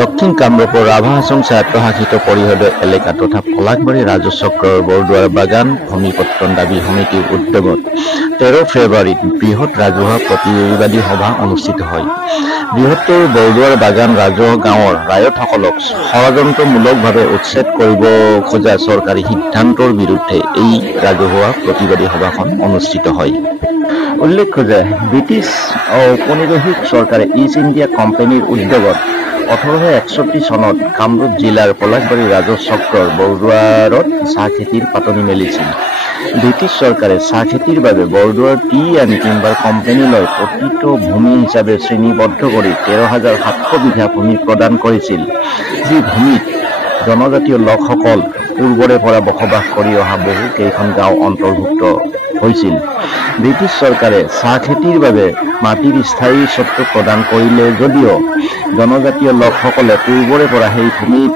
দক্ষিণ কামৰূপৰ ৰাভা হাছং স্বায়ত্তশাসিত পৰিষদ এলেকা তথা পলাশবাৰী ৰাজচক্ৰৰ বৰদুৱাৰ বাগান ভূমিপত্তন দাবী সমিতিৰ উদ্যোগত 13 ফেব্ৰুৱাৰীত বৃহৎ ৰাজহুৱা প্ৰতিবাদী সভা অনুষ্ঠিত হয়। বৃহত্তৰ বৰদুৱাৰ বাগান ৰাজহ গাঁৱৰ ৰায়তসকলক ষড়যন্ত্ৰমূলকভাৱে উচ্ছেদ কৰিব খোজা চৰকাৰী সিদ্ধান্তৰ বিৰুদ্ধে এই ৰাজহুৱা প্ৰতিবাদী সভাখন অনুষ্ঠিত হয়। উল্লেখ্য যে ব্ৰিটিছ ঔপনিবেশিক চৰকাৰে ইষ্ট ইণ্ডিয়া কোম্পানীৰ উদ্যোগত 1861 চনত কামৰূপ জিলাৰ পলাশবাৰী ৰাজচক্ৰৰ বৰদুৱাৰত চাহ খেতিৰ পাতনি মেলিছিল। ব্ৰিটিছ চৰকাৰে চাহ খেতিৰ বাবে বৰদুৱাৰ টি এণ্ড টিম্বাৰ কোম্পানীলৈ পতিত ভূমি হিচাপে শ্ৰেণীবদ্ধ কৰি 13,700 বিঘা ভূমি প্ৰদান কৰিছিল, যি ভূমিত জনজাতীয় লোকসকল পূৰ্বৰে পৰা বসবাস কৰি অহা বহু কেইখন গাঁও অন্তৰ্ভুক্ত হৈছিল। ব্ৰিটিছ চৰকাৰে চাহ খেতিৰ বাবে মাটিৰ স্থায়ী স্বত্ব প্ৰদান কৰিলে যদিও জনজাতীয় লোকসকলে পূৰ্বৰে পৰা সেই ভূমিত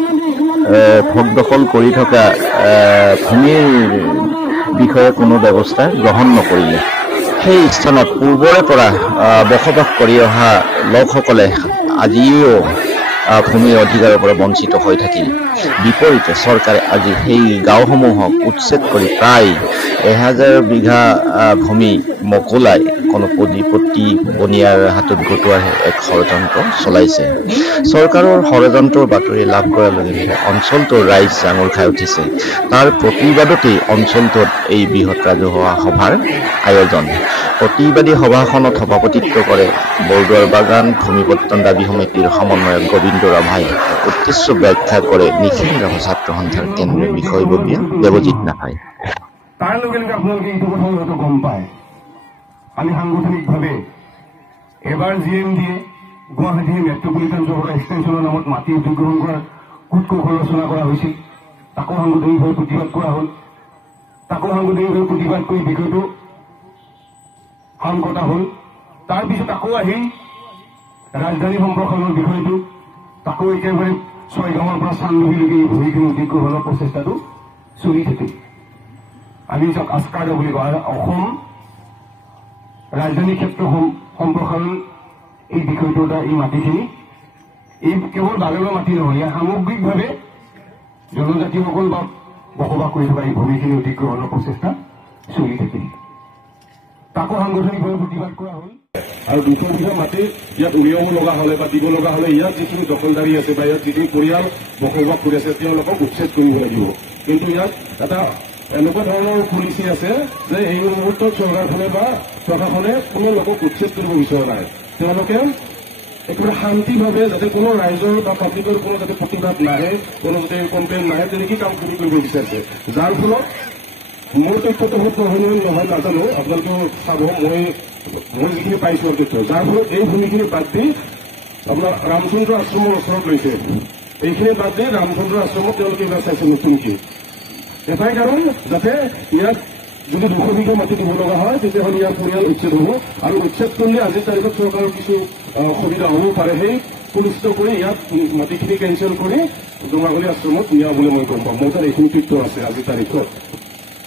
ভোগদখল কৰি থকা ভূমিৰ বিষয়ে কোনো ব্যৱস্থা গ্ৰহণ নকৰিলে। সেই স্থানত পূৰ্বৰে পৰা বসবাস কৰি অহা লোকসকলে আজিও ভূমিৰ অধিকাৰৰ পৰা বঞ্চিত হৈ থাকিল। বিপৰীতে চৰকাৰে আজি সেই গাঁওসমূহক উচ্ছেদ কৰি প্ৰায় 1000 বিঘা ভূমি মোকলাই কোনো পুঁজিপতি বনিয়াৰ হাতত গতোৱাৰ এক ষড়যন্ত্ৰ চলাইছে। চৰকাৰৰ ষড়যন্ত্ৰৰ বাতৰি লাভ কৰাৰ লগে লগে অঞ্চলটোৰ ৰাইজ জাঙুৰ খাই উঠিছে। তাৰ প্ৰতিবাদতেই অঞ্চলটোত এই বৃহৎ ৰাজহুৱা সভাৰ আয়োজন। প্ৰতিবাদী সভাখনত সভাপতিত্ব কৰে বৰদুৱাৰ বাগান ভূমিপত্তন দাবী সমিতিৰ সমন্বয়ক গোবিন্দ ৰাভাই। উদ্দেশ্য ব্যাখ্যা কৰে নিখিল ৰাভা ছাত্ৰ সন্থাৰ কেন্দ্ৰীয় বিষয়ববীয়া দেৱজিৎ নাভাই। তাৰ লগে লগে আপোনালোকে এইটো কথা হয়তো গম পায়, আমি সাংগঠনিকভাৱে এবাৰ GMDA গুৱাহাটী মেট্ৰপলিটান চহৰ এক্সটেনশ্যনৰ নামত মাটি অধিগ্ৰহণ কৰাৰ কূটকৌশল ৰচনা কৰা হৈছিল। তাকো সাংগঠনিকভাৱে প্ৰতিবাদ কৰা হ'ল। তাকো সাংগঠনিকভাৱে প্ৰতিবাদ কৰি বিষয়টো সাম কটা হ'ল। তাৰপিছত আকৌ আহি ৰাজধানী সম্প্ৰসাৰণৰ বিষয়টো তাকো একেবাৰে 6 গাঁৱৰ পৰা চান্দুবিলৈকে এই ভূমিখিনি অধিগ্ৰহণৰ প্ৰচেষ্টাটো চলি থাকে। আমি যাক আস্কাৰ্ড বুলি কওঁ। অসম ৰাজধানী ক্ষেত্ৰ সম্প্ৰসাৰণ এই বিষয়টো এই মাটিখিনি এই কেৱল বাগানৰ মাটি নহয়, ইয়াৰ সামগ্ৰিকভাৱে জনজাতিসকল বা বসবাস কৰি থকা এই ভূমিখিনি অধিগ্ৰহণৰ প্ৰচেষ্টা চলি থাকে। তাকো সাংগঠনিকভাৱে প্ৰতিবাদ কৰা হ'ল। আৰু 200 বিঘা মাটি ইয়াত উলিয়াব লগা হ'লে বা দিব লগা হ'লে ইয়াত যিখিনি দখলদাৰী আছে বা ইয়াত যিখিনি পৰিয়াল বসবাস কৰি আছে তেওঁলোকক উচ্ছেদ কৰিব লাগিব। কিন্তু ইয়াত এটা এনেকুৱা ধৰণৰ পলিচি আছে যে এই মুহূৰ্তত চৰকাৰখনে বা প্ৰশাসনে কোনো লোকক উচ্ছেদ কৰিব বিচৰা নাই। তেওঁলোকে একেবাৰে শান্তিভাৱে যাতে কোনো ৰাইজৰ বা পাব্লিকৰ কোনো যাতে প্ৰতিবাদ নাহে, কোনো যাতে কমপ্লেইন নাহে, তেনেকৈ কাম কৰিব বিচাৰিছে। যাৰ ফলত মোৰ তথ্যটো শুদ্ধ হয় নহয় নাজানো, আপোনালোকে চাব, মই যিখিনি পাইছো তথ্য, যাৰ ফলত এই ভূমিখিনি বাদ দি আপোনাৰ ৰামচন্দ্ৰ আশ্ৰমৰ ওচৰত লৈছে। এইখিনি বাদ দি ৰামচন্দ্ৰ আশ্ৰমত তেওঁলোকে এইবাৰ চাইছে নতুনকৈ। এটাই কাৰণ যাতে ইয়াত যদি 200 বিঘা মাটি দিব লগা হয় তেতিয়াহ'লে ইয়াৰ পৰিয়াল উচ্ছেদ হ'ব, আৰু উচ্ছেদ কৰিলে আজিৰ তাৰিখত চৰকাৰৰ কিছু সুবিধা হ'ব পাৰে। সেই সুনিশ্চিত কৰি ইয়াত মাটিখিনি কেঞ্চেল কৰি জোঙাগলী আশ্ৰমত নিয়া বুলি মই গম পাম। মোৰ তাত এইখিনি তথ্য আছে আজিৰ তাৰিখত।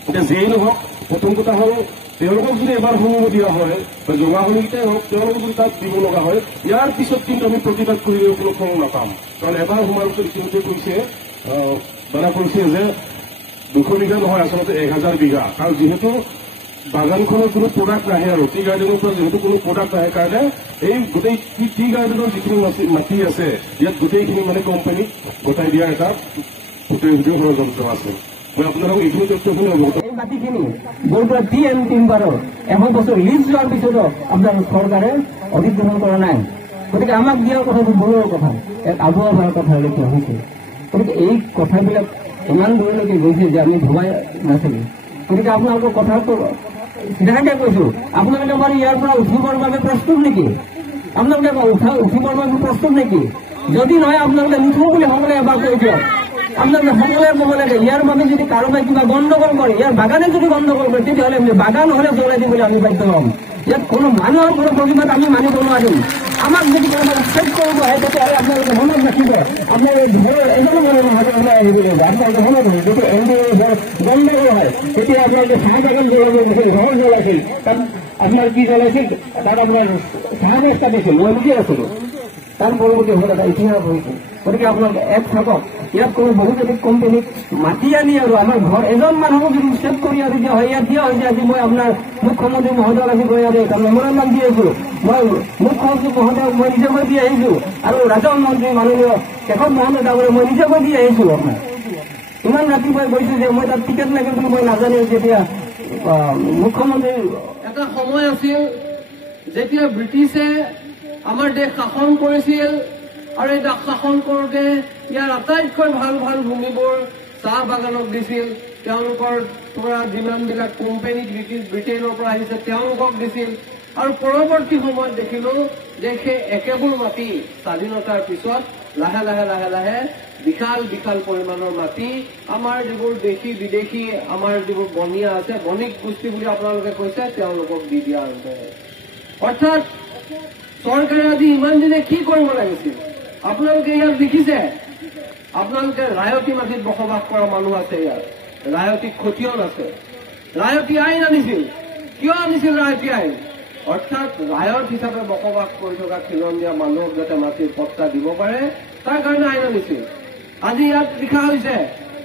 এতিয়া যিয়েই নহওক, প্ৰথম কথা হ'ল তেওঁলোকক যদি এবাৰ সুবিধা দিয়া হয় বা জোঙাগলীকেইটাই হওক তেওঁলোকক যদি তাত দিব লগা হয়, ইয়াৰ পিছত কিন্তু আমি প্ৰতিবাদ কৰিলেও কোনো ফল নাপাম। কাৰণ এবাৰ সোমাৰ পিছত ইতিমধ্যে কৈছে বাধা কৰিছে যে 200 বিঘা নহয়, আচলতে 1000 বিঘা। আৰু যিহেতু বাগানখনৰ কোনো প্ৰডাক্ট নাহে আৰু টি গাৰ্ডেনৰ পৰা যিহেতু কোনো প্ৰডাক্ট নাহে কাৰণে এই গোটেই টি গাৰ্ডেনৰ যিখিনি মাটি আছে ইয়াত গোটেইখিনি মানে কোম্পানীক গতাই দিয়া এটা প্ৰতিৰোধী ষড়যন্ত্ৰ আছে। মই আপোনালোকক এইখিনি তথ্যখিনি অৱগত। এই মাটিখিনি বৰদুৱাৰ টি এণ্ড টিম্বাৰৰ 100 বছৰ লিজ লোৱাৰ পিছতো আপোনাৰ চৰকাৰে অধিগ্ৰহণ কৰা নাই। গতিকে আমাক দিয়াৰ কথাটো ভুলৰ কথা, এক আবহাৱা হোৱাৰ কথা লেখা হৈছে। গতিকে এই কথাবিলাক ইমান দূৰলৈকে গৈছে যে আমি ভবাই নাছিলো। গতিকে আপোনালোকৰ কথাটো চিধাকে কৈছো, আপোনালোকে বাৰু ইয়াৰ পৰা উঠিবৰ বাবে প্ৰস্তুত নেকি? আপোনালোকে উঠিবৰ বাবে প্ৰস্তুত নেকি? যদি নহয় আপোনালোকে নুঠো বুলি সকলোৱে এবাৰ কৈ দিয়ক। আপোনালোকে সকলোৱে ক'ব লাগে ইয়াৰ বাবে যদি কাৰোবাই কিবা গণ্ডগোল কৰে, ইয়াৰ বাগানে যদি গণ্ডগোল কৰে তেতিয়াহ'লে বাগান হ'লে জ্বলাই দিবলৈ আমি বাধ্য হ'ম। ইয়াত কোনো মানুহৰ কোনো প্ৰতিবাদ আমি মানিব নোৱাৰিম। আমাক যদি কোনোবা উচ্ছেদ কৰিব আহে তেতিয়াহ'লে আপোনালোকে মনত ৰাখিব, আপোনাৰ ঘৰৰ এজনো মানুহ হাতত ওলাই আহিব লাগিব। আপোনালোকে মনত ৰাখিব, যদি গণ্ডগোল হয় তেতিয়া আপোনালোকে চাহ বাগান জ্বলাব দিছিল, ঘৰ জ্বলাইছিল, তাত আপোনাৰ কি জ্বলাইছিল, তাত আপোনাৰ চাহ বস্তা দিছিল, মই বুজি আছিলো। তাৰ পৰৱৰ্তী হ'ল এটা ইতিহাস হৈছে। গতিকে আপোনালোকে এক থাকক, ইয়াত কোনো বহুজাতিক কোম্পানীক মাতি আনি আৰু আমাৰ ঘৰ এজন মানুহক যদি ছেভ কৰি আৰু দিয়া হয়, ইয়াত দিয়া হৈছে আজি মই আপোনাৰ মুখ্যমন্ত্ৰী মহোদয়ক আজি গৈ আৰু এটা মেমৰেণ্ডাম দি আহিছো, মই মুখ্যমন্ত্ৰী মহোদয়ক মই নিজে দি আহিছো, আৰু ৰাজহ মন্ত্ৰী মাননীয় কেশৱ মহোদয় ডাঙৰীয়া মই নিজে দি আহিছো। আপোনাৰ ইমান ৰাতিপুৱাই গৈছো যে মই তাত টিকেট লাগে বুলি মই নাজানো। যেতিয়া মুখ্যমন্ত্ৰী এটা সময় আছিল যেতিয়া ব্ৰিটিছে আমাৰ দেশ শাসন কৰিছিল, আৰু এই দেশ শাসন কৰোঁতে ইয়াৰ আটাইতকৈ ভাল ভাল ভূমিবোৰ চাহ বাগানক দিছিল, তেওঁলোকৰ পৰা যিমানবিলাক কোম্পানী ব্ৰিটেইনৰ পৰা আহিছে তেওঁলোকক দিছিল। আৰু পৰৱৰ্তী সময়ত দেখিলো যে সেই একেবোৰ মাটি স্বাধীনতাৰ পিছত লাহে লাহে লাহে লাহে বিশাল বিশাল পৰিমাণৰ মাটি আমাৰ যিবোৰ দেশী বিদেশী আমাৰ যিবোৰ বনীয়া আছে, বণিক গোষ্ঠী বুলি আপোনালোকে কৈছে, তেওঁলোকক দি দিয়া আৰম্ভ হয়। অৰ্থাৎ চৰকাৰে আজি ইমান দিনে কি কৰিব লাগিছিল? আপোনালোকে ইয়াত দেখিছে, আপোনালোকে ৰায়তী মাটিত বসবাস কৰা মানুহ আছে, ইয়াত ৰায়তী খতিয়ান আছে, ৰায়তী আইন আনিছিল। কিয় আনিছিল ৰায়তী আইন? অৰ্থাৎ ৰায়ত হিচাপে বসবাস কৰি থকা খিলঞ্জীয়া মানুহক যাতে মাটিৰ পট্টা দিব পাৰে তাৰ কাৰণে আইন আনিছিল। আজি ইয়াত লিখা হৈছে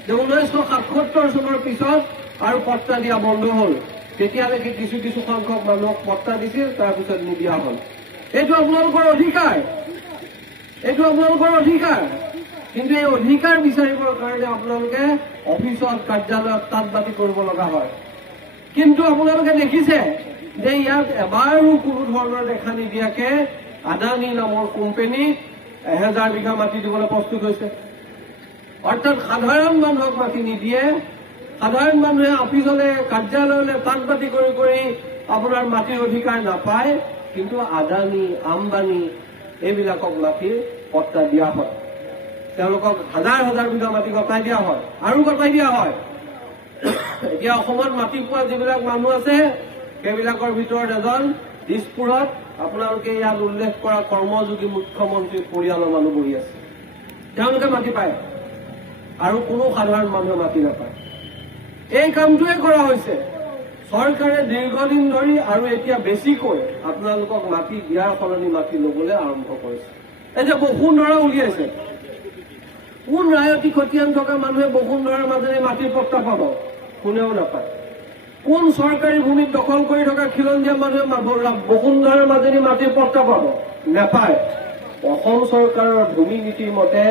যে 1977 চনৰ পিছত আৰু পট্টা দিয়া বন্ধ হ'ল। তেতিয়ালৈকে কিছু কিছু সংখ্যক মানুহক পট্টা দিছিল, তাৰপিছত নিদিয়া হ'ল। এইটো আপোনালোকৰ অধিকাৰ, এইটো আপোনালোকৰ অধিকাৰ। কিন্তু এই অধিকাৰ বিচাৰিবৰ কাৰণে আপোনালোকে অফিচত কাৰ্যালয়ত তাঁত বাতি কৰিব লগা হয়। কিন্তু আপোনালোকে দেখিছে যে ইয়াত এবাৰো কোনো ধৰণৰ দেখা নিদিয়াকে আদানী নামৰ কোম্পানীক 1000 বিঘা মাটি দিবলৈ প্ৰস্তুত হৈছে। অৰ্থাৎ সাধাৰণ মানুহক মাটি নিদিয়ে, সাধাৰণ মানুহে অফিচলৈ কাৰ্যালয়লৈ তাঁত বাতি কৰি কৰি আপোনাৰ মাটিৰ অধিকাৰ নাপায়, কিন্তু আদানী আম্বানী এইবিলাকক মাটিৰ পট্টা দিয়া হয়। তেওঁলোকক হাজাৰ হাজাৰ বিঘা মাটি গতাই দিয়া হয় আৰু গতাই দিয়া হয়। এতিয়া অসমত মাটি পোৱা যিবিলাক মানুহ আছে সেইবিলাকৰ ভিতৰত এজন দিছপুৰত আপোনালোকে ইয়াত উল্লেখ কৰা কৰ্মযোগী মুখ্যমন্ত্ৰীৰ পৰিয়ালৰ মানুহ বহি আছে, তেওঁলোকে মাটি পায় আৰু কোনো সাধাৰণ মানুহে মাটি নাপায়। এই কামটোৱে কৰা হৈছে। চৰকাৰে দীৰ্ঘদিন ধৰি আৰু এতিয়া বেছিকৈ আপোনালোকক মাটি দিয়াৰ সলনি মাটি লবলৈ আৰম্ভ কৰিছে। এতিয়া বসুন্ধৰা উলিয়াইছে। কোন ৰায়তী খতিয়ান থকা মানুহে বসুন্ধৰাৰ মাজেৰে মাটিৰ পট্টা পাব? কোনেও নাপায়। কোন চৰকাৰী ভূমিত দখল কৰি থকা খিলঞ্জীয়া মানুহে বসুন্ধৰাৰ মাজেৰে মাটিৰ পট্টা পাব? নাপায়। অসম চৰকাৰৰ ভূমি নীতিৰ মতে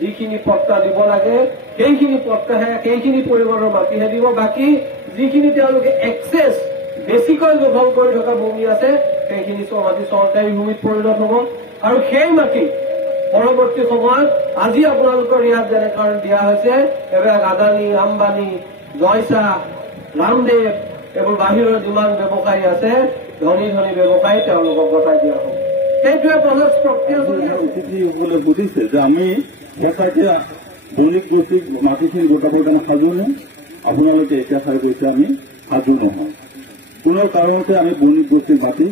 যিখিনি পট্টা দিব লাগে সেইখিনি পট্টাহে, সেইখিনি পৰিমাণৰ মাটিহে দিব। বাকী যিখিনি তেওঁলোকে এক্সেছ বেছিকৈ দখল কৰি থকা ভূমি আছে সেইখিনি মাটি চৰকাৰী ভূমিত পৰিণত হ'ব। আৰু সেই মাটি পৰৱৰ্তী সময়ত আজি আপোনালোকৰ ইয়াত যেনেকৈ দিয়া হৈছে, এইবিলাক আদানী আম্বানী জয়ছা ৰামদেৱ এইবোৰ বাহিৰৰ যিমান ব্যৱসায়ী আছে ধনী ধনী ব্যৱসায়ী তেওঁলোকক গতাই দিয়া হ'ব। সেইটোৱে প্ৰচেছ প্ৰক্ৰিয়া চলি আছে। অতিথিসকলে বুজিছে যে আমি সঁচাকে বণিক গোষ্ঠীক মাটিখিনি গোটাবৰ কাৰণে সাজু নে? আপোনালোকে এতিয়া চাই কৈছে আমি সাজু নহয়। কোনো কাৰণতে আমি বণিক গোষ্ঠীৰ মাটি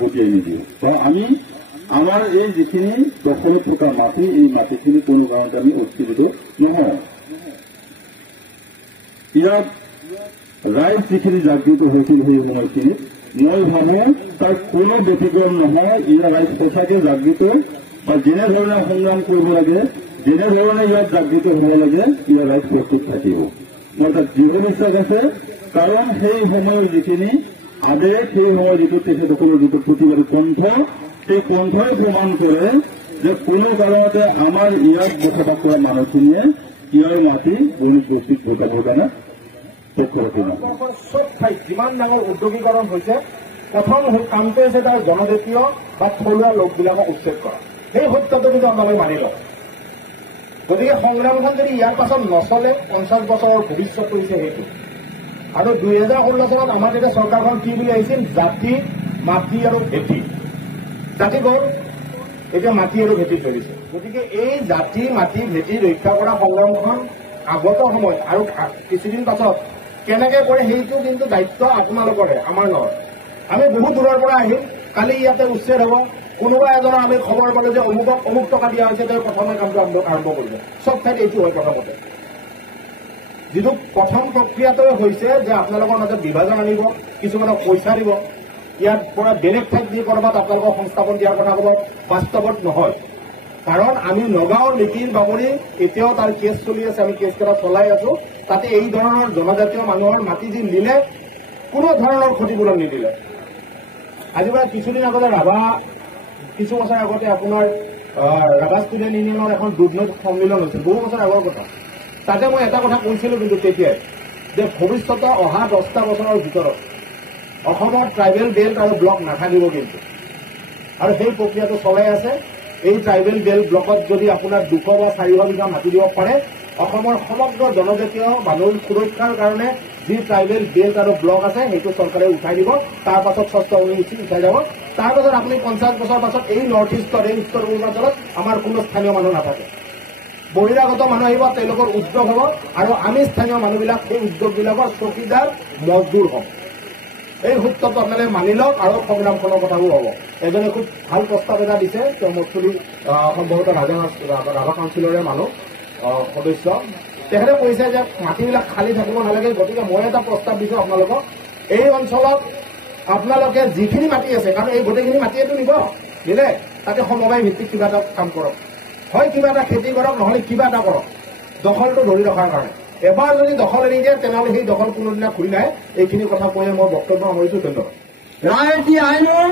গতিয়াই নিদিওঁ, বা আমি আমাৰ এই যিখিনি দখলত থকা মাটি, এই মাটিখিনি কোনো কাৰণতে আমি উৎক্ষেপিত নহয়। ইয়াত ৰাইজ যিখিনি জাগৃত হৈছিল সেই সময়খিনিত মই ভাবো তাৰ কোনো ব্যতিক্ৰম নহয়। ইয়াৰ ৰাইজ সঁচাকে জাগৃত, বা যেনেধৰণে সংগ্ৰাম কৰিব লাগে, যেনেধৰণে ইয়াত জাগৃত হ'ব লাগে, ইয়াৰ ৰাইজ প্ৰস্তুত থাকিব। মোৰ তাত দৃঢ় বিশ্বাস আছে। কাৰণ সেই সময়ৰ যিখিনি আদেশ, সেই সময়ৰ যিটো তেখেতসকলৰ যিটো প্ৰতিবাদী কণ্ঠ, সেই কণ্ঠই প্ৰমাণ কৰে যে কোনো কাৰণতে আমাৰ ইয়াত বসবাস কৰা মানুহখিনিয়ে ইয়াৰ মাটি বণিক গোষ্ঠীক গোটাবৰ কাৰণে পক্ষপাতী নহয়। চব ঠাইত যিমান ডাঙৰ উদ্যোগীকৰণ হৈছে, প্ৰথম কামটো হৈছে তাৰ জনজাতীয় বা থলুৱা লোকবিলাকক উচ্ছেদ কৰা। সেই সত্যটো কিন্তু আপোনালোকে মানি লওক। গতিকে সংগ্ৰামখন যদি ইয়াৰ পাছত নচলে, 50 বছৰৰ ভৱিষ্যত হৈছে সেইটো। আৰু 2016 চনত আমাৰ তেতিয়া চৰকাৰখন কি বুলি আহিছিল? জাতি, মাটি আৰু ভেটি। জাতি গ'ল, এতিয়া মাটি আৰু ভেটিত ধৰিছে। গতিকে এই জাতি, মাটি, ভেটি ৰক্ষা কৰা সংগ্ৰামখন আগত সময়ত আৰু কিছুদিন পাছত কেনেকে কৰে সেইটো কিন্তু দায়িত্ব আপোনালোকৰে, আমাৰ নহয়। আমি বহুত দূৰৰ পৰা আহিম, কালি ইয়াতে উচ্ছেদ হ'ব, কোনোবা এজনৰ আমি খবৰ পালে যে অমুক টকা দিয়া হৈছে, তেওঁ প্ৰথমে কামটো আৰম্ভ কৰিব। চব ঠাইত এইটো হয়। প্ৰথমতে যিটো প্ৰথম প্ৰক্ৰিয়াটো হৈছে যে আপোনালোকৰ মাজত বিভাজন আনিব, কিছুমানক পইচা দিব, ইয়াৰ পৰা বেলেগ ঠাইত যি ক'ৰবাত আপোনালোকক সংস্থাপন দিয়াৰ কথা ক'ব বাস্তৱত নহয়। কাৰণ আমি নগাঁৱৰ নীতিন বাবৰি এতিয়াও তাৰ কেছ চলি আছে, আমি কেছকেইটা চলাই আছো। তাতে এই ধৰণৰ জনজাতীয় মানুহৰ মাটি যি নিলে কোনো ধৰণৰ ক্ষতিপূৰণ নিদিলে। আজিৰ পৰা কিছুদিন আগতে কিছু বছৰ আগতে আপোনাৰ ৰাভা ষ্টুডেণ্ট ইউনিয়নৰ এখন দুধনৈত সন্মিলন হৈছিল, বহু বছৰ আগৰ কথা। তাতে মই এটা কথা কৈছিলো কিন্তু তেতিয়াই, যে ভৱিষ্যতে অহা 10টা বছৰৰ ভিতৰত অসমত ট্ৰাইবেল বেল্ট আৰু ব্লক নাথাকিব কিন্তু, আৰু সেই প্ৰক্ৰিয়াটো চলাই আছে। এই ট্ৰাইবেল বেল্ট ব্লকত যদি আপোনাৰ 200 বা 400 বিঘা মাটি দিব পাৰে, অসমৰ সমগ্ৰ জনজাতীয় মানুহৰ সুৰক্ষাৰ কাৰণে যি ট্ৰাইবেল বেল্ট আৰু ব্লক আছে সেইটো চৰকাৰে উঠাই দিব। তাৰ পাছত ষষ্ঠ অনুসূচী উঠাই যাব। তাৰ পাছত আপুনি 50 বছৰ পাছত এই নৰ্থ ইষ্টৰ, এই উত্তৰ পূৰ্বাঞ্চলত আমাৰ কোনো স্থানীয় মানুহ নাথাকে। বহিৰাগত মানুহ আহিব, তেওঁলোকৰ উদ্যোগ হ'ব, আৰু আমি স্থানীয় মানুহবিলাক সেই উদ্যোগবিলাকৰ চকীদাৰ মজদুৰ হ'ম। এই সূত্ৰটো আপোনালোকে মানি লওক, আৰু সংগ্ৰামখনৰ কথাবোৰ হ'ব। এজনে খুব ভাল প্ৰস্তাৱ এটা দিছে, তেওঁ মচুলি সম্ভৱতঃ ৰাভা কাউন্সিলৰে মানুহ সদস্য। তেখেতে কৈছে যে মাটিবিলাক খালী থাকিব নালাগে। গতিকে মই এটা প্ৰস্তাৱ দিছো আপোনালোকক, এই অঞ্চলত আপোনালোকে যিখিনি মাটি আছে, কাৰণ এই গোটেইখিনি মাটিয়েতো নিব, নিলে তাতে সমবায় ভিত্তিক কিবা এটা কাম কৰক, হয় কিবা এটা খেতি কৰক, নহলে কিবা এটা কৰক, দখলটো ধৰি ৰখাৰ কাৰণে। এবাৰ যদি দখল এৰি দিয়ে তেনেহলে সেই দখল কোনোদিনা ঘূৰি নাহে। এইখিনি কথা কৈয়ে মই বক্তব্য সামৰিছো। ধন্যবাদ। ৰায়তী আইনৰ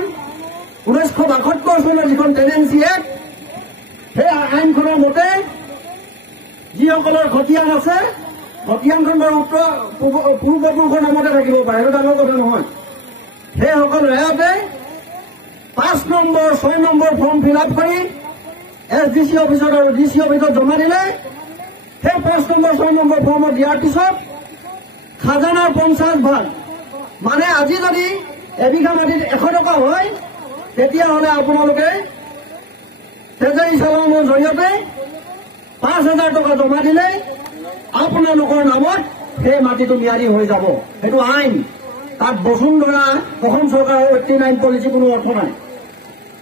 1972 চনৰ যিখন টেনেন্সি এক্ট, সেই আইনখনৰ মতে যিসকলৰ খতিয়ান আছে, খতিয়ানখন বাৰু পূৰ্বপুৰুষৰ নামতে থাকিব পাৰে, সেইটো ডাঙৰ কথা নহয়। সেইসকল ৰায়তে 5 number 6 number form fill up কৰি SDC অফিচত আৰু DC অফিচত জমা দিলে, সেই 5 নম্বৰ 6 নম্বৰ ফৰ্মত দিয়াৰ পিছত খাজানাৰ 50 ভাগ, মানে আজি যদি এবিঘা মাটিত 100 টকা হয়, তেতিয়াহ'লে আপোনালোকে ট্ৰেজাৰী চালানৰ জৰিয়তে 5,000 টকা জমা দিলে আপোনালোকৰ নামত সেই মাটিটো ম্যাদী হৈ যাব। সেইটো আইন। তাত বসুন্ধৰা অসম চৰকাৰৰ 89 পলিচি কোনো অৰ্থ নাই।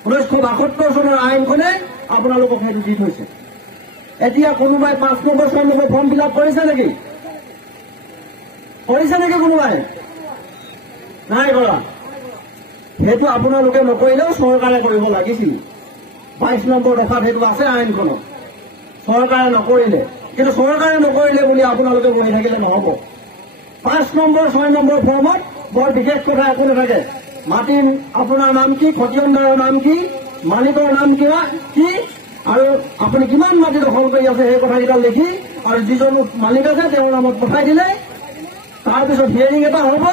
1972 চনৰ আইনখনে আপোনালোকক সেইটো দি থৈছে। এতিয়া কোনোবাই 5 number 6 number form fill up কৰিছে নেকি? কোনোবাই নাই কৰা। সেইটো আপোনালোকে নকৰিলেও চৰকাৰে কৰিব লাগিছিল। 22 নম্বৰ দফাত সেইটো আছে আইনখনত। চৰকাৰে নকৰিলে, কিন্তু চৰকাৰে নকৰিলে বুলি আপোনালোকে বহি থাকিলে নহব। 5 নম্বৰ 6 নম্বৰ ফৰ্মত বৰ বিশেষ কথা একো নাথাকে। মাটিৰ আপোনাৰ নাম কি, খতিয়ানদাৰৰ নাম কি, মালিকৰ নাম কি, আৰু আপুনি কিমান মাটি দখল কৰি আছে সেই কথাকেইটা লিখি, আৰু যিজন মালিক আছে তেওঁৰ নামত পঠাই দিলে, তাৰপিছত হিয়াৰিং এটা হ'ব।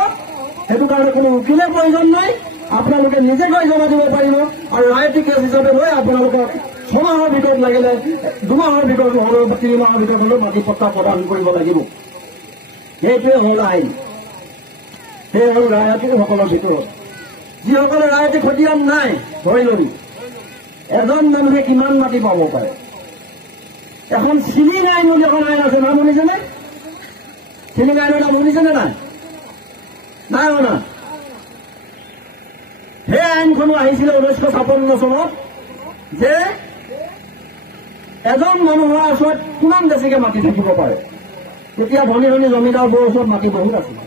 সেইটো কাৰণে কোনো উকিলৰ প্ৰয়োজন নাই, আপোনালোকে নিজে গৈ জমা দিব পাৰিব। আৰু ৰায়তী কেছ হিচাপে লৈ আপোনালোকক 6 মাহৰ ভিতৰত লাগিলে 2 মাহৰ ভিতৰত নহ'লেও 3 মাহৰ ভিতৰত হ'লেও মাটি পট্টা প্ৰদান কৰিব লাগিব। সেইটোৱে হ'ল আইন। সেই হ'ল ৰায়তীসকলৰ ভিতৰত। যিসকলে ৰায়তী খতিয়ান নাই, ধৰি লবি এজন মানুহে কিমান মাটি পাব পাৰে। এখন চিলিং আইন বুলি এখন আইন আছে, নাম শুনিছেনে? চিলিং আইনৰ নাম শুনিছেনে নাই? নাই শুনা। সেই আইনখনো আহিছিলে 1956 চনত, যে এজন মানুহৰ ওচৰত কিমান বেছিকে মাটি থাকিব পাৰে। তেতিয়া ধনী ধনী জমিদাৰবোৰৰ ওচৰত মাটি বহুত আছিল।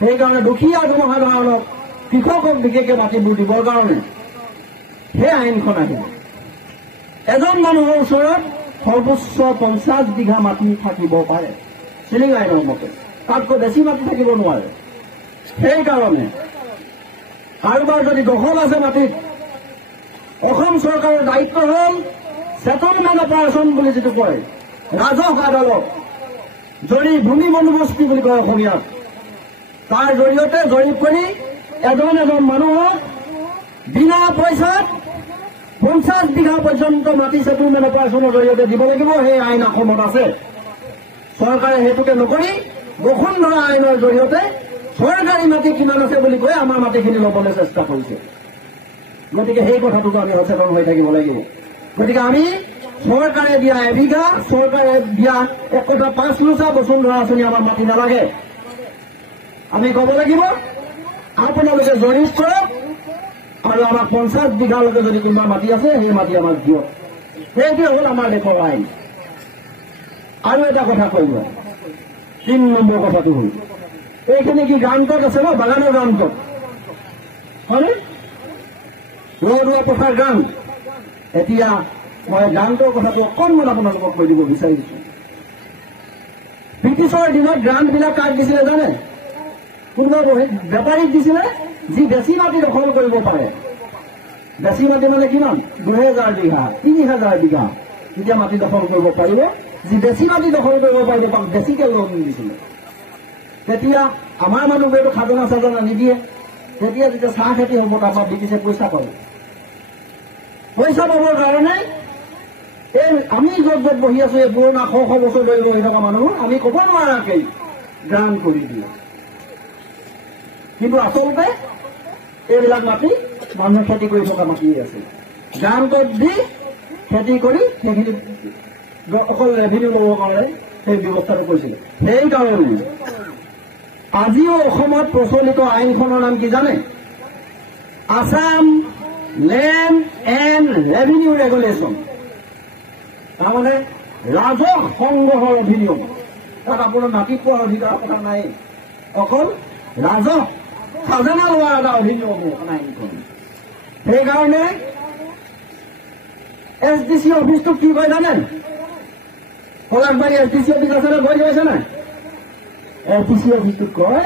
সেইকাৰণে দুখীয়া জনসাধাৰণক, কৃষকক বিশেষকৈ মাটিবোৰ দিবৰ কাৰণে সেই আইনখন আহিলে। এজন মানুহৰ ওচৰত সৰ্বোচ্চ 50 বিঘা মাটি থাকিব পাৰে চিলিং আইনৰ মতে, তাতকৈ বেছি মাটি থাকিব নোৱাৰে। সেইকাৰণে কাৰোবাৰ যদি দখল আছে মাটিত, অসম চৰকাৰৰ দায়িত্ব হ'ল সেটেলমেণ্ট অপাৰেশ্যন বুলি যিটো কয়, ৰাজহ আদালত, ভূমি বন্দোবস্তি বুলি কয় অসমীয়াত, তাৰ জৰিয়তে জৰীপ কৰি এজন মানুহক বিনা পইচাত 50 বিঘা পৰ্যন্ত মাটি সেটেলমেণ্ট অপাৰেশ্যনৰ জৰিয়তে দিব লাগিব। সেই আইন অসমত আছে। চৰকাৰে সেইটোকে নকৰি বসুন্ধৰা আইনৰ জৰিয়তে চৰকাৰী মাটি কিমান আছে বুলি কৈ আমাৰ মাটিখিনি ল'বলৈ চেষ্টা কৰিছে। গতিকে সেই কথাটোতো আমি সচেতন হৈ থাকিব লাগিব। গতিকে আমি চৰকাৰে দিয়া এবিঘা, চৰকাৰে দিয়া 1.5 লোচা বসুন্ধৰা আঁচনি আমাৰ মাটি নালাগে। আমি ক'ব লাগিব আপোনালোকে জৰীপ কৰক, আৰু আমাক 50 বিঘালৈকে যদি কোনোবা মাটি আছে সেই মাটি আমাক দিয়ক। সেইটোৱে হ'ল আমাৰ দেশৰ আইন। আৰু এটা কথা কৰিব, 3 নম্বৰ কথাটো হ'ল এইখিনি কি গ্ৰান্তত আছে ন, বাগানৰ গ্ৰান্তত। হয়নে? বৰদোৱা পথাৰ গ্ৰাণ্ট। এতিয়া মই গ্ৰাণ্টৰ কথাটো অকণমান আপোনালোকক কৈ দিব বিচাৰিছো। ব্ৰিটিছৰ দিনত গ্ৰাণ্টবিলাক কাক দিছিলে জানে? কোনোবা বেপাৰীক দিছিলে, যি বেছি মাটি দখল কৰিব পাৰে। বেছি মাটি মানে কিমান? 2000 বিঘা, 3000 বিঘা তেতিয়া মাটি দখল কৰিব পাৰিব। যি বেছি মাটি দখল কৰিব পাৰিব তাক বেছিকে লোন দিছিলে। তেতিয়া আমাৰ মানুহবোৰেতো খাজনা চাজনা নিদিয়ে। তেতিয়া যেতিয়া চাহ খেতি হ'ব তাৰপৰা ব্ৰিটিছে পইচা পাব। পইচা পাবৰ কাৰণে এই আমি য'ত য'ত বহি আছো, এই পুৰণা শ বছৰ ধৰি বহি থকা মানুহ আমি ক'ব নোৱাৰাকেই গ্ৰাণ্ট কৰি দিয়ে। কিন্তু আচলতে এইবিলাক মাটি মানুহে খেতি কৰি থকা মাটি আছে। গ্ৰাণ্টত দি খেতি কৰি সেইখিনি অকল ৰেভিনিউ ল'বৰ কাৰণে সেই ব্যৱস্থাটো কৰিছিলে। সেইকাৰণে আজিও অসমত প্ৰচলিত আইনখনৰ নাম কি জানে? Assam land and revenue regulation. তাৰমানে ৰাজহ সংগ্ৰহৰ অধিনিয়ম। তাত আপোনাৰ মাটি পোৱাৰ অধিকাৰ কথা নাই, অকল ৰাজহ খাজানা লোৱাৰ এটা অধিনিয়ম আইনখন। সেইকাৰণে SDC অফিচটোক কি কয় জানে? পলাশবাৰী SDC অফিচ আছে নে? গৈ গৈছে নাই? SDC অফিচটোক কয়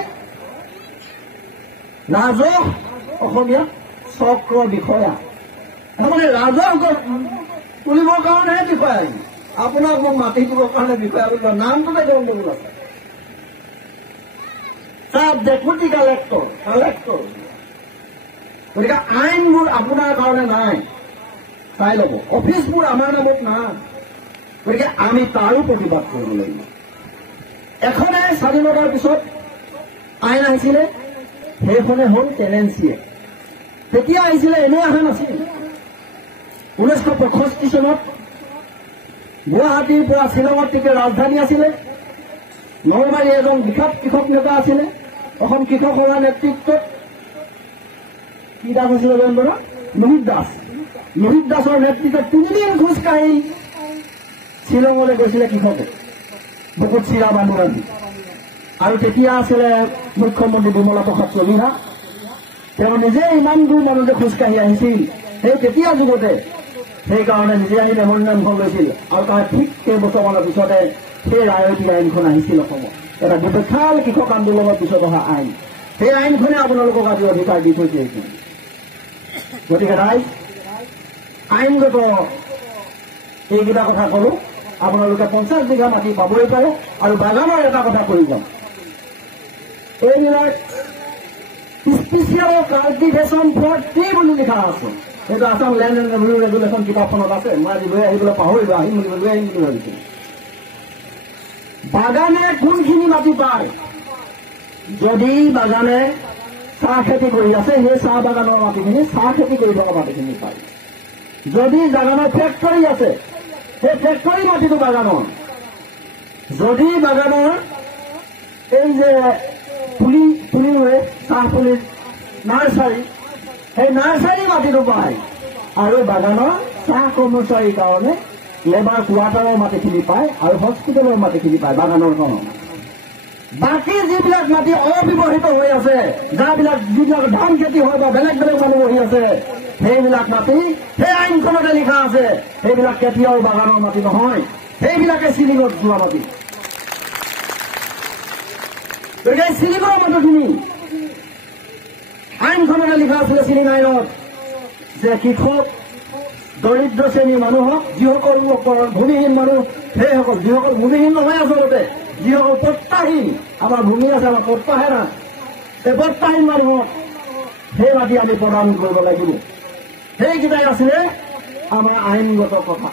ৰাজহ, অসমীয়া চক্ৰ বিষয়া। তাৰমানে ৰাজহ তুলিবৰ কাৰণেহে বিষয়া। আপোনাক মোক মাটি দিবৰ কাৰণে বিষয়া বুলি নামটোতে গণ্ডগোল আছে। চাব ডেপুটি কালেক্টৰ। গতিকে আইনবোৰ আপোনাৰ কাৰণে নাই, চাই ল'ব। অফিচবোৰ আমাৰ নামত নাই। গতিকে আমি তাৰো প্ৰতিবাদ কৰিব লাগিব। এখনে স্বাধীনতাৰ পিছত আইন আহিছিলে, সেইখনে হ'ল টেনেঞ্চি এক্ট। তেতিয়া আহিছিলে, এনেই অহা নাছিল। 1965 চনত গুৱাহাটীৰ পৰা শ্বিলঙত তেতিয়া ৰাজধানী আছিলে। নলবাৰী এজন বিখ্যাত কৃষক নেতা আছিলে। অসম কৃষক সভাৰ নেতৃত্বত কি দাস আছিলে জানো? লোহিত দাস। লোহিত দাসৰ নেতৃত্বত 3 দিন খোজকাঢ়ি শ্বিলঙলৈ গৈছিলে কৃষকে, বুকুত চিৰা বান্ধি বান্ধি। আৰু তেতিয়া আছিলে মুখ্যমন্ত্ৰী বিমলা প্ৰসাদ চলিহা। তেওঁ নিজে ইমান দূৰ মানুহ যে খোজকাঢ়ি আহিছিল, সেই তেতিয়া যুগতে সেইকাৰণে নিজে আহি মেমৰিয়েলখন লৈছিল। আৰু তাৰ ঠিক কেইবছৰমানৰ পিছতে সেই ৰায়তী আইনখন আহিছিল অসমত। এটা বিশাল কৃষক আন্দোলনৰ পিছত অহা আইন। সেই আইনখনে আপোনালোকক আজি অধিকাৰ দি থৈছে এইখন। গতিকে ৰাইজ, আইনগত এইকেইটা কথা কলো। আপোনালোকে 50 বিঘা মাটি পাবই পাৰে। আৰু বাগানৰ এটা কথা কৈ যাম, এইবিলাক স্পেচিয়েল কাল্টিভেশ্যন ফৰ ট্ৰী বুলি লিখা আছে। সেইটো Assam land and revenue regulation কিতাপখনত আছে। মই আজি লৈ আহিবলৈ পাহৰিলো, আহিম বুলি লৈ আহিম বুলি ভাবিছিলো। বাগানে কোনখিনি মাটি পায়? যদি বাগানে চাহ খেতি কৰি আছে, সেই চাহ বাগানৰ মাটিখিনি চাহ খেতি কৰি থকা মাটিখিনি পায়। যদি বাগানৰ ফেক্টৰী আছে, সেই ফেক্টৰী মাটিটো বাগানৰ। যদি বাগানৰ এই যে পুলি ৰুৱে, চাহ পুলিৰ নাৰ্চাৰী, সেই নাৰ্চাৰী মাটিটো পায়। আৰু বাগানৰ চাহ কৰ্মচাৰীৰ কাৰণে লেবাৰ কোৱাৰ্টাৰৰ মাটিখিনি পায় আৰু হস্পিটেলৰ মাটিখিনি পায় বাগানৰ কাৰণে। বাকী যিবিলাক মাটি অব্যৱহৃত হৈ আছে, যিবিলাক ধান খেতি হয় বা বেলেগ বেলেগ মানুহ বহি আছে, সেইবিলাক মাটি সেই আইনখনতে লিখা আছে, সেইবিলাক কেতিয়াও বাগানৰ মাটি নহয়, সেইবিলাকে চিলিঙত যোৱা মাটি। গতিকে চিলিঙৰ মাটিখিনি আইনখনতে লিখা আছিলে, চিলিং আইনত, যে কৃষক দৰিদ্ৰ শ্ৰেণীৰ মানুহক, যিসকল ভূমিহীন মানুহ, সেইসকল যিসকল ভূমিহীন নহয়, আচলতে যিসকল প্ৰত্যাহীন, আমাৰ ভূমি আছে, আমাৰ প্ৰত্যাহে নাই, সেই প্ৰত্যাহীন মানুহক সেই মাটি আমি প্ৰদান কৰিব লাগিব। সেইকেইটাই আছিলে আমাৰ আইনগত কথা।